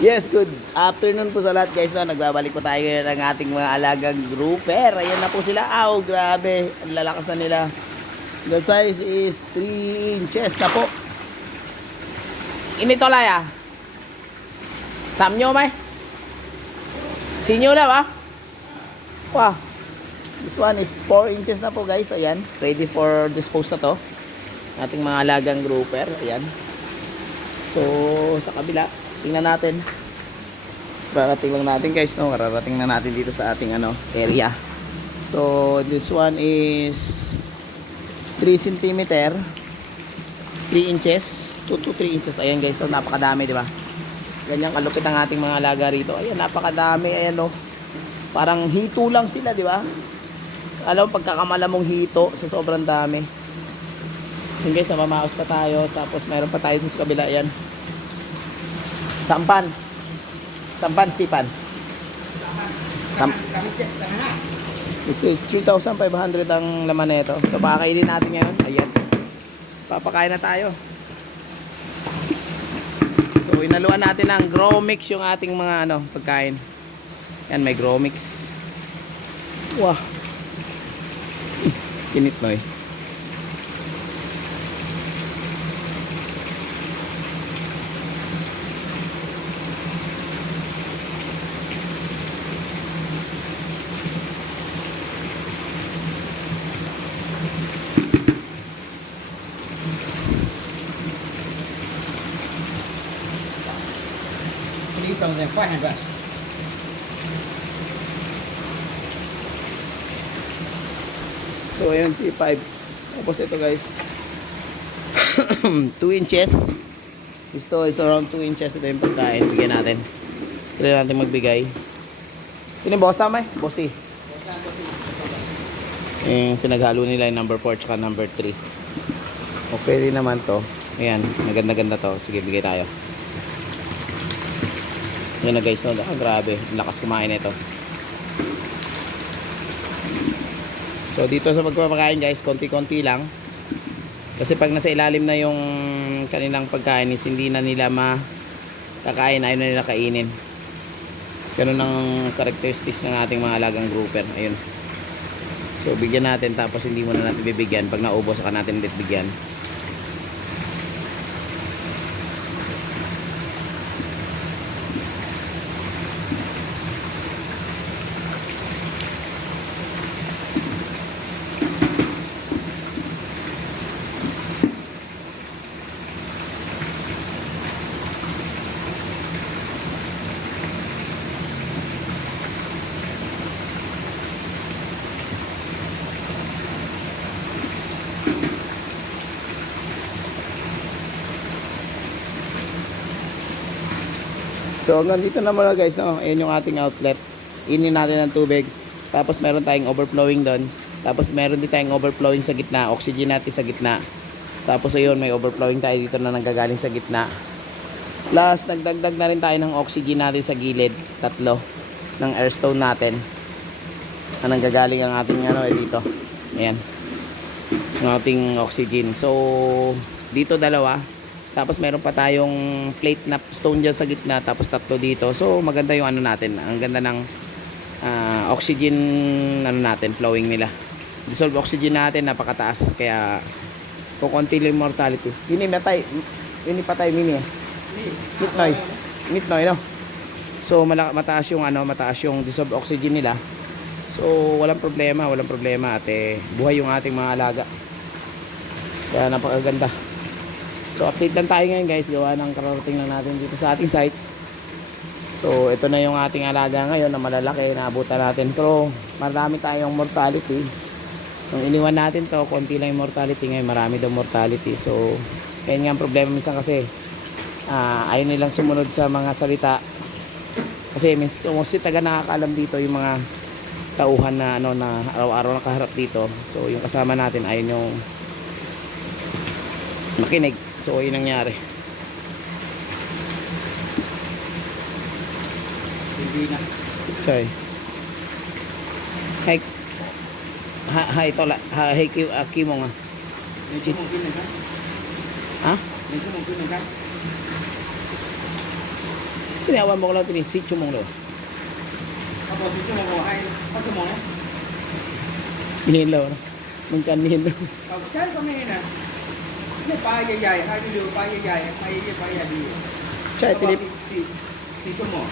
Yes, good afternoon po sa lahat guys. No? Nagbabalik po tayo ngayon ng ating mga alagang grouper. Ayan na po sila. Aw, grabe. Ang lalakas na nila. The size is 3 inches na po. Inito laya. Samnyo may? Sinyo na ba? Wow. This one is 4 inches na po guys. Ayan. Ready for dispose na to. Ating mga alagang grouper. Ayan. So, sa kabila, tingnan natin. Rarating lang natin guys, no? Rarating na natin dito sa ating ano, area. So, this one is 3 cm 3 inches 2 to 3 inches. Ayan guys, so napakadami, di ba? Ganyan kalupit ang ating mga alaga rito. Ayan, napakadami. Ayan, no? Parang hito lang sila, di ba? Alam pagkakamala mong hito sa sobrang dami. Yun guys, namamaos pa tayo. Tapos meron pa tayo sa kabila. Yan. Sampan. Sampan, sipan. Sam Ito is 3,500 ang laman na ito. So pakakainin natin ngayon. Ayan. Papakain na tayo. So inaluan natin ng grow mix yung ating mga ano, pagkain. Yan, may grow mix. Wow. Kinit no eh. Three thousand five hundred. So ayun, C5. Tapos ito guys. 2 inches. Ito is around 2 inches. Ito yung pagkain. Bigyan natin. Try natin magbigay. Sino yung bossa may? Bossi. Yung pinaghalo nila yung number 4 tsaka number 3. Okay rin naman to. Ayan, maganda-ganda to. Sige, bigay tayo. Yan na guys, no? Ah, grabe. Lakas kumain nito. So dito sa pagpapakain guys, konti-konti lang. Kasi pag nasa ilalim na yung kanilang pagkain is hindi na nila makakain, ayaw na nila kainin. Ganun ang characteristics ng ating mga alagang grouper. Ayun. So bigyan natin tapos hindi mo na natin bibigyan. Pag naubos saka natin ulit So hanggang dito na muna guys, no? Ayan yung ating outlet. Inin natin ng tubig. Tapos meron tayong overflowing doon. Tapos meron din tayong overflowing sa gitna. Oxygen natin sa gitna. Tapos ayun, may overflowing tayo dito na nanggagaling sa gitna. Plus, nagdagdag na rin tayo ng oxygen natin sa gilid. Tatlo. Ng airstone natin. Na nanggagaling ang ating ano eh dito. Ayan. Ang ating oxygen. So, dito dalawa. Tapos meron pa tayong plate na stone dyan sa gitna. Tapos tatlo dito. So maganda yung ano natin. Ang ganda ng ah, oxygen ano natin, flowing nila. Dissolve oxygen natin napakataas. Kaya kukunti lang mortality. Yun yung matay. Yun yung patay mini eh. Mitnoy. Mitnoy no? So mala- mataas yung ano, mataas yung dissolved oxygen nila. So walang problema, walang problema ate. Buhay yung ating mga alaga. Kaya napakaganda. So update lang tayo ngayon guys, gawa ng kararating lang natin dito sa ating site. So ito na yung ating alaga ngayon na malalaki, naabutan natin. Pero marami tayong mortality. Nung iniwan natin to, konti lang yung mortality ngayon, marami daw mortality. So, kaya nga ang problema minsan kasi, ah ayaw nilang sumunod sa mga salita. Kasi mostly taga nakakaalam dito yung mga tauhan na ano na araw-araw nakaharap dito. So, yung kasama natin ay yung makinig. So, yun nangyari. Hindi na. Sorry. Hay, ha, hay to lại, ha, hay kêu, à, kêu mong à. Nên chứ mong kêu này khác. Hả? Nên chứ mong kêu này khác. Cái này bạn mong là cái này xích chung mong rồi. Không có xích mong rồi hay, không chung mong đấy. Nên lâu đó. Mình cần nên ใช่ก็ไม่นะนี่ปลาใหญ่ๆให้ดูปลาใหญ่ๆไม่ใช่ปลาใหญ่ดี Chay, เขาบอก Pilip. สี่สี่ชั่วโมง